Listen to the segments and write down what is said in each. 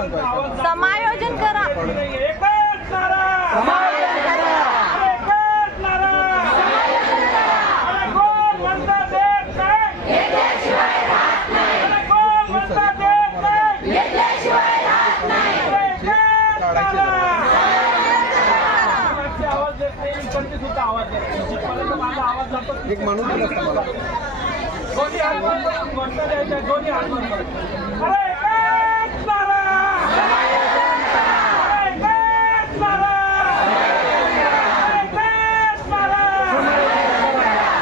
समायोजन करा. एकच नारा. समायोजन करा. एकच नारा. अरे कोण म्हणतं देत नाही. घेतल्याशिवाय राहत नाही. अरे कोण म्हणतं देत नाही. घेतल्याशिवाय राहत नाही. एकच नारा. मागचे आवाज देत नाही, इकडचे सुद्धा आवाज देत नाही. जिथपर्यंत माझा आवाज जातो एक माणूस दिला असता मला. दोन्ही हात वर करून घोषणा द्यायच्या, दोन्ही हात वर करून. अरे एकच नारा. अरे एकच नारा. अरे एकच नारा.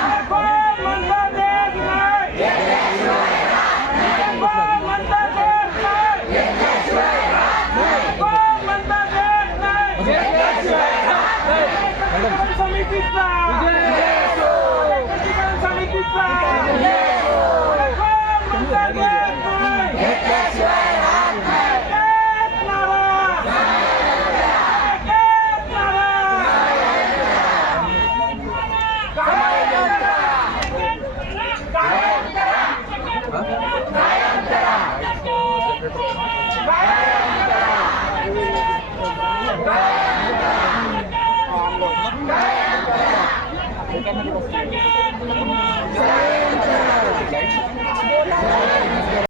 अरे कोण म्हणतं देत नाही. कोण म्हणतं देत नाही. कोण म्हणतं देत नाही. एकीकरण समितीचा. एकीकरण समितीचा. अरे कोण म्हणतं देत नाही. घेतल्याशिवाय राहत नाही. एकच नारा. एकच नारा. समायोजन करा. कायम करा. कायम करा. कायम करा.